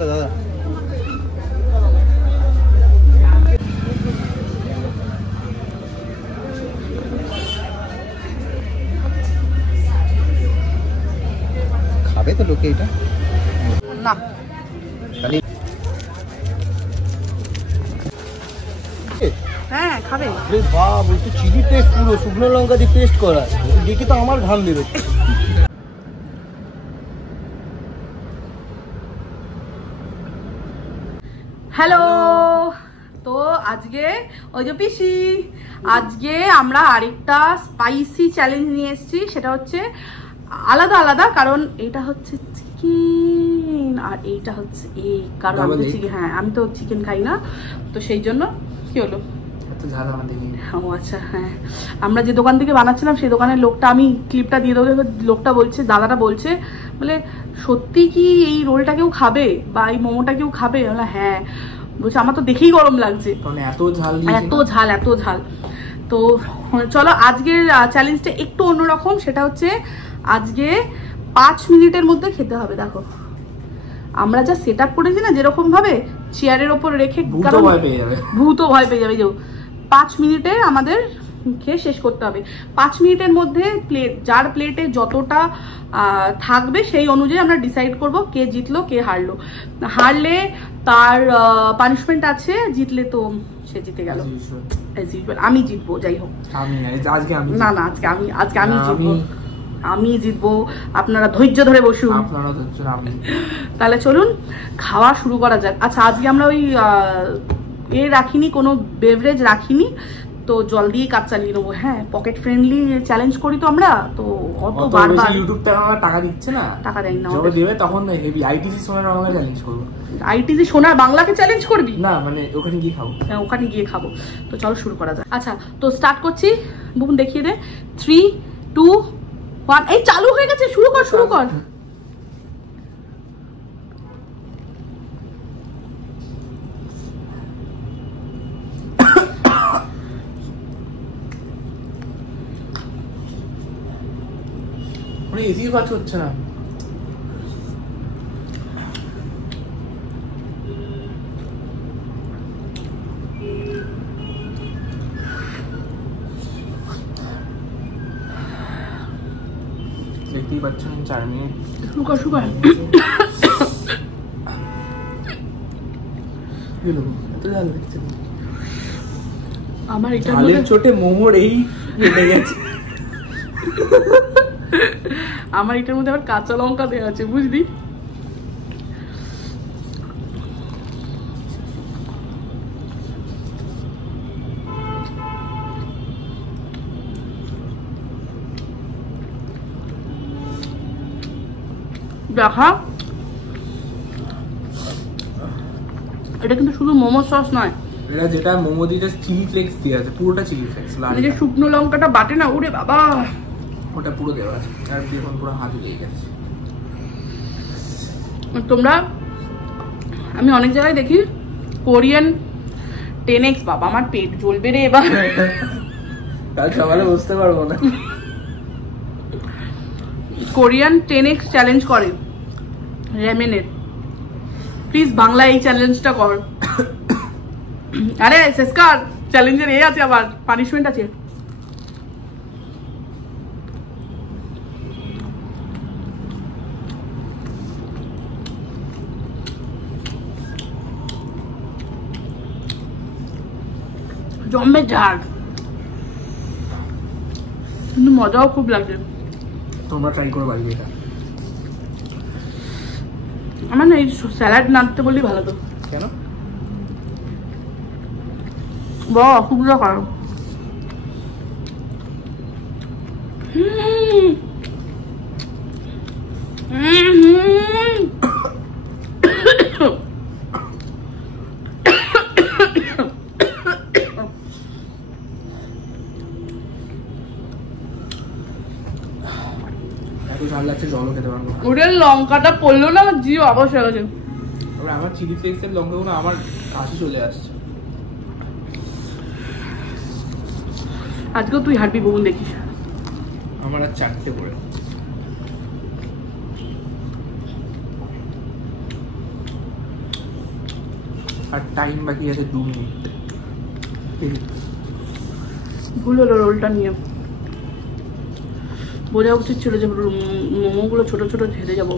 দাদা খাবে তো লোকে এটা না হ্যাঁ খাবে। বাবা ওই তো চিলি পেস্ট পুরো শুকনো লঙ্কা দিয়ে পেস্ট করা, দেখি তো আমার ঘাম বেরোচ্ছে। হ্যালো, তো আজকে ওই যে পিসি, আজকে আমরা আরেকটা স্পাইসি চ্যালেঞ্জ নিয়ে এসেছি। সেটা হচ্ছে আলাদা আলাদা, কারণ এটা হচ্ছে চিকেন আর এইটা হচ্ছে এগ। কারণ আমি তো চিকেন, হ্যাঁ আমি তো চিকেন খাই না, তো সেই জন্য কি হলো ও আচ্ছা হ্যাঁ, আমরা যে দোকান থেকে বানাচ্ছিলাম সেই দোকানের লোকটা, আমি ক্লিপটা দিয়ে দেবো, লোকটা বলছে, দাদাটা বলছে বলে সত্যি কি এই রোলটা কেউ খাবে বা এই মোমোটা কেউ খাবে? বলে হ্যাঁ। বলছে আমার তো দেখেই গরম লাগছে, এত ঝাল এত ঝাল। তো চলো আজকের চ্যালেঞ্জটা একটু অন্যরকম। সেটা হচ্ছে আজকে 5 মিনিটের মধ্যে খেতে হবে। দেখো আমরা যা সেট আপ করেছি না, যেরকম ভাবে চেয়ারের ওপর রেখে, ভূতও ভয় পেয়ে যাবে। যে 5 মিনিটে আমাদের খেয়ে শেষ করতে হবে। 5 মিনিটের মধ্যে প্লেট, যার প্লেটে যতটা থাকবে সেই অনুযায়ী আমরা ডিসাইড করব কে জিতলো কে হারলো। হারলে তার পানিশমেন্ট আছে, জিতলে তো সে জিতে গেল। আমি জিতবো, যাই হোক। না না, আজকে আমি জিতবো, আমি জিতবো। আপনারা ধৈর্য ধরে বসুন। তাহলে চলুন খাওয়া শুরু করা যাক। আচ্ছা আজকে আমরা ওই রাখিনি, কোনো বেভারেজ রাখিনি, তো জল দিয়ে কাজ চালিয়ে নেবো। হ্যাঁ, পকেট ফ্রেন্ডলি চ্যালেঞ্জ করি তো আমরা, তো অত বারবার ইউটিউব থেকে আমরা টাকা দিচ্ছে না, টাকা দেয় না, যবে দেবে তখন হেভি আইটিসি সোনার বাংলা চ্যালেঞ্জ করব। আইটিসি সোনার বাংলাকে চ্যালেঞ্জ করবি? না মানে ওখানে গিয়ে খাবো। হ্যাঁ ওখানে গিয়ে খাবো। তো চলো শুরু করা যাক। আচ্ছা তো স্টার্ট করছি, বুবুন দেখিয়ে দে। 3, 2, 1। এই চালু হয়ে গেছে, শুরু কর শুরু কর। এসি কাজ হচ্ছে না। দেখতেই পাচ্ছেন 4 মিনিট। শুরু কর শুরু কর। আমার এটার মধ্যে চোটে মোমোর এই কেটে গেছে। আমার এটার মধ্যে আবার কাঁচা লঙ্কা দেওয়া আছে, বুঝলি? দেখা, এটা কিন্তু শুধু মোমো সস নয়, এটা যেটা মোমো দিয়ে চিলি ফ্লেক্স দিয়ে আছে, পুরোটা চিলি ফ্লেক্স। এই যে শুকনো লঙ্কাটা বাটে না, ওরে বাবা, ওটা পুরো দেওয়া আছে। আর দেখুন পুরো হাত লেগে গেছে। তোমরা, আমি অনেক জায়গায় দেখি কোরিয়ান 10x, বাবা আমার পেট জ্বলবে রে এবার, কাল সকালে বুঝতে পারবো না। কোরিয়ান 10x চ্যালেঞ্জ করে রেমেনের। প্লিজ বাংলা এই চ্যালেঞ্জটা কর। আরে শেষকার চ্যালেঞ্জের এ আছে, আবার পানিশমেন্ট আছে। জম্বে ঝাড়, কিন্তু মজাও খুব লাগছে। তোমরা ট্রাই করো বাড়ি এটা। আমার না এই স্যালাড নাড়তে বললেই ভালো তো। কেন? বাহ খুব ভালো। ওদের লঙ্কাটা পড়লো না, আমার জিও অবশ হয়ে গেছে। আমার চিলি ফ্লেক্সের লঙ্কাগুলো আমার কাছে চলে আসছে। আজকেও তুই হারবি বউন দেখিস। আমার আর 4টে পড়ে। আর টাইম বাকি আছে 2 মিনিট। ভুল হলো রোলটা নিয়ে, বোঝা উচিত ছিল যে মোমোগুলো ছোট ছোট ঝেড়ে যাবো।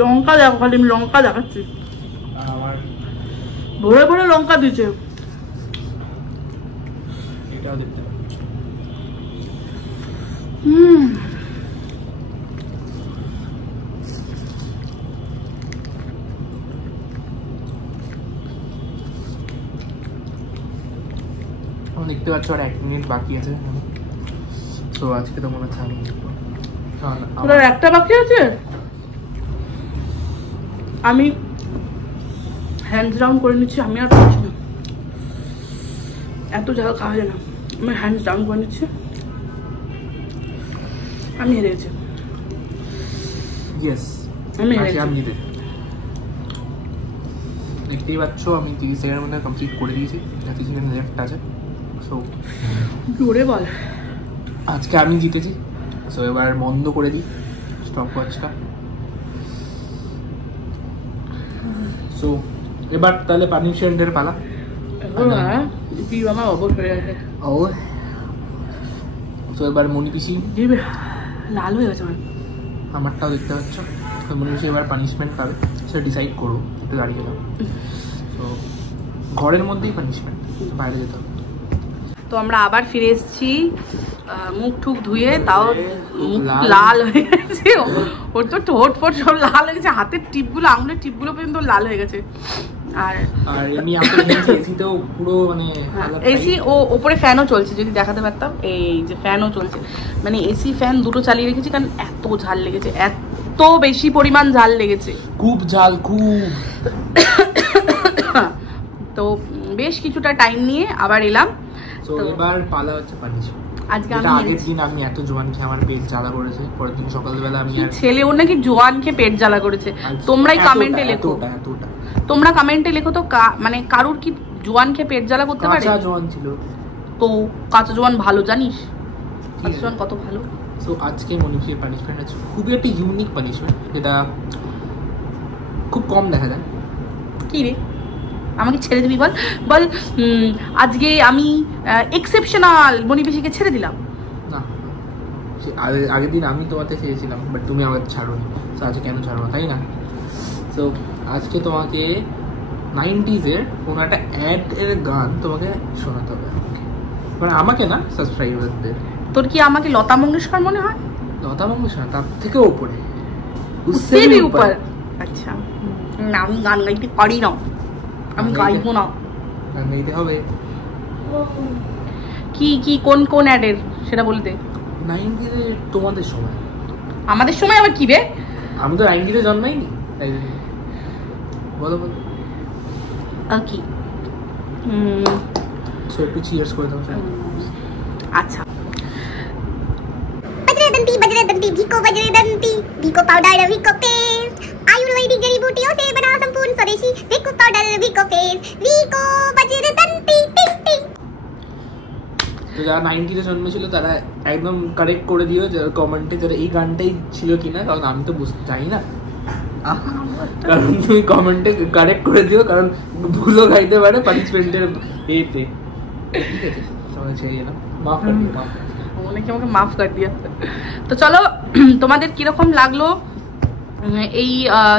লঙ্কা দেখো, খালি আমি লঙ্কা দেখাচ্ছি, আমার ভরে ভরে লঙ্কা দিচ্ছে। এটাও দেখতে পাচ্ছি। দেখতে পাচ্ছ আর 1 মিনিট বাকি আছে। তো আজকে তো মনে হচ্ছে আমি তোর একটা বাকি আছে। আমি হ্যান্ডস ডাউন করে নিচ্ছি, আমি আর পারছি না, এত ঝাল খাওয়া যায় না। আমি হ্যান্ডস ডাউন করে নিচ্ছি, আমি হেরে গেছি। ইয়েস, আমি দেখতেই পাচ্ছ আমি 30 সেকেন্ডের মধ্যে কমপ্লিট করে দিয়েছি, 30 সেকেন্ড লেফট আছে। সো জোরে বল। আজকে আমি জিতেছি। সো এবার বন্ধ করে দিই স্টপ ওয়াচটা। সো এবার তাহলে পানিশমেন্টের পালা। আমার অবশ হয়ে গেছে। ও সো এবার মনি পিসি লাল হয়ে গেছে আমারটাও দেখতে পাচ্ছ। তো মনি পিসি এবার পানিশমেন্ট পাবে, সেটা ডিসাইড করবো। একটু দাঁড়িয়ে গেলাম। তো ঘরের মধ্যেই পানিশমেন্ট, বাইরে যেতে হবে। তো আমরা আবার ফিরে এসেছি, মুখ ঠুক ধুয়ে, তাও মুখ লাল হয়ে গেছে। ওর তো ঠোঁট ফোট সব লাল হয়ে গেছে, হাতের টিপগুলো, আঙুলের টিপগুলো পর্যন্ত লাল হয়ে গেছে। আর এমনি এসিতেও পুরো মানে এসি, ও ওপরে ফ্যানও চলছে, যদি দেখাতে পারতাম। এই যে ফ্যানও চলছে, মানে এসি ফ্যান দুটো চালিয়ে রেখেছি, কারণ এত ঝাল লেগেছে, এত বেশি পরিমাণ ঝাল লেগেছে, খুব ঝাল, খুব। তো বেশ কিছুটা টাইম নিয়ে আবার এলাম। তো এবার পালা হচ্ছে পানিশমেন্ট। আজকে আমি আগের দিন আমি এত জোয়ান খেয়ে আমার পেট জ্বালা করেছে, পরের দিন সকালবেলা আমি ছেলে ওর নাকি জোয়ান খেয়ে পেট জ্বালা করেছে। তোমরাই কমেন্টে লেখো, তোমরা কমেন্টে লেখো তো, মানে কারুর কি জোয়ান খেয়ে পেট জ্বালা করতে পারে? কাঁচা জোয়ান ছিল তো, কাঁচা জোয়ান ভালো, জানিস কাঁচা জোয়ান কত ভালো। সো আজকে মনিফির পানিশমেন্ট আছে খুবই একটা ইউনিক পানিশমেন্ট, যেটা খুব কম দেখা যায়। কি রে, আমাকে ছেড়ে দিবি বল বল। আজকে আমি এক্সেপশনাল মনিপিসিকে ছেড়ে দিলাম। না, আগের দিন আমি তোমাকে চেয়েছিলাম, বাট তুমি আমাকে ছাড়োনি। তো আজকে কেন ছাড়বো, তাই না? তো আজকে তোমাকে 90s এর কোনো একটা অ্যাড এর গান তোমাকে শোনাতে হবে, মানে আমাকে না, সাবস্ক্রাইবারদের। তোর কি আমাকে লতা মঙ্গেশকর মনে হয়? লতা মঙ্গেশকর তার থেকে উপরে, उससे भी ऊपर। আচ্ছা, না আমি গান গাইতে পারি না, আমি গাইবো না। গান গাইতে হবে। কি কি কোন কোন অ্যাডের সেটা বলতে। 90s এর তোমাদের সময়। আমাদের সময় আবার কি রে? আমি তো 90s এ জন্মাইনি, তাই বলো বলো। ওকে, সো একটু চিয়ার্স করে দাও। আচ্ছা। बजरंती भीको बजरंती भीको पाउडर भीको पेस्ट आयुर्वेदिक जड़ी बूटियों से बना संपूर्ण स्वदेशी भीको पाउडर भीको पेस्ट भीको बजरंती टिंग टिंग। তো যারা 90s এ জন্মেছিল তারা একদম কারেক্ট করে দিও যে কমেন্টে যারা এই গানটাই ছিল কিনা, কারণ আমি তো বুঝতে চাই না। কারণ তুমি কমেন্টে কারেক্ট করে দিও, কারণ ভুলও গাইতে পারে পানিশমেন্টের এতে। ঠিক আছে, সবাই ছেড়ে গেলাম, মাফ করে দিও, মাফ। অনেকে আমাকে মাফ করে দিয়া। তো চলো, তোমাদের কিরকম লাগলো এই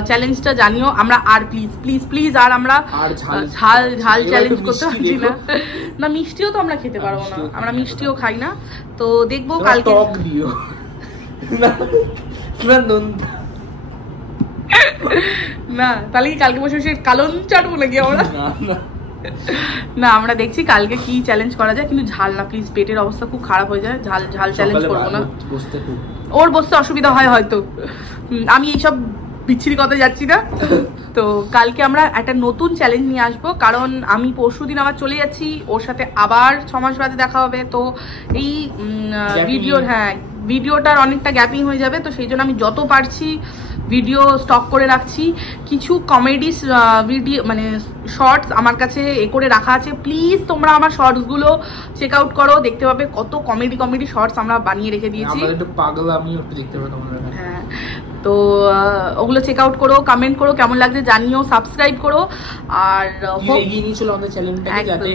চ্যালেঞ্জটা জানিও। আমরা আর প্লিজ প্লিজ প্লিজ আর আমরা ঝাল ঝাল চ্যালেঞ্জ করতে পারছি না। না, মিষ্টিও তো আমরা খেতে পারবো না, আমরা মিষ্টিও খাই না। তো দেখবো কালকে টক দিও না, তাহলে কি কালকে বসে বসে কালন চাটবো নাকি আমরা? না, আমরা দেখছি কালকে কি চ্যালেঞ্জ করা যায়, কিন্তু ঝাল না প্লিজ, পেটের অবস্থা খুব খারাপ হয়ে যায়। ঝাল ঝাল চ্যালেঞ্জ করবো না, ওর বসতে অসুবিধা হয় হয়তো। আমি এইসব বিচ্ছিরি কথা যাচ্ছি না। তো কালকে আমরা একটা নতুন চ্যালেঞ্জ নিয়ে আসবো, কারণ আমি পরশুদিন আবার চলে যাচ্ছি, ওর সাথে আবার 6 মাস বাদে দেখা হবে। তো এই ভিডিওটার অনেকটা গ্যাপিং হয়ে যাবে। তো সেই জন্য আমি যত পারছি ভিডিও স্টক করে রাখছি। কিছু কমেডি ভিডিও মানে শর্টস আমার কাছে করে রাখা আছে। প্লিজ তোমরা আমার শর্টসগুলো চেক আউট করো, দেখতে পাবে কত কমেডি শর্টস আমরা বানিয়ে রেখে দিয়েছি। হ্যাঁ, তো ওগুলো চেক আউট করো, কমেন্ট করো কেমন লাগছে জানিও, সাবস্ক্রাইব করো। আর এগিয়ে নিয়ে চলো আমাদের চ্যানেলটাকে, যাতে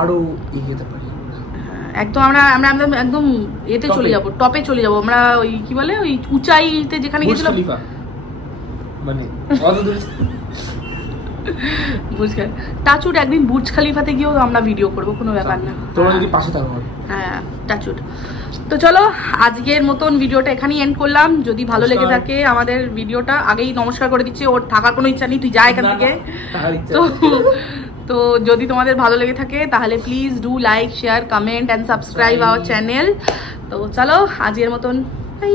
আরো এগিয়ে যেতে পারি। একদম আমরা একদম এতে চলে যাবো, টপে চলে যাবো আমরা। ওই কি বলে, ওই উঁচাইতে যেখানে গেছিলাম, মানে টাচুট একদিন বুর্জ খালিফাতে গিয়েও আমরা ভিডিও করবো, কোনো ব্যাপার না, তোমরা যদি পাশে থাকো। হ্যাঁ টাচুট। তো চলো আজকের মতন ভিডিওটা এখানেই এন্ড করলাম। যদি ভালো লেগে থাকে আমাদের ভিডিওটা, আগেই নমস্কার করে দিচ্ছি, ওর থাকার কোনো ইচ্ছা নেই, তুই যা এখান থেকে। তো যদি তোমাদের ভালো লেগে থাকে তাহলে please do like, share, comment and subscribe our channel. তো চলো আজকের মতন বাই।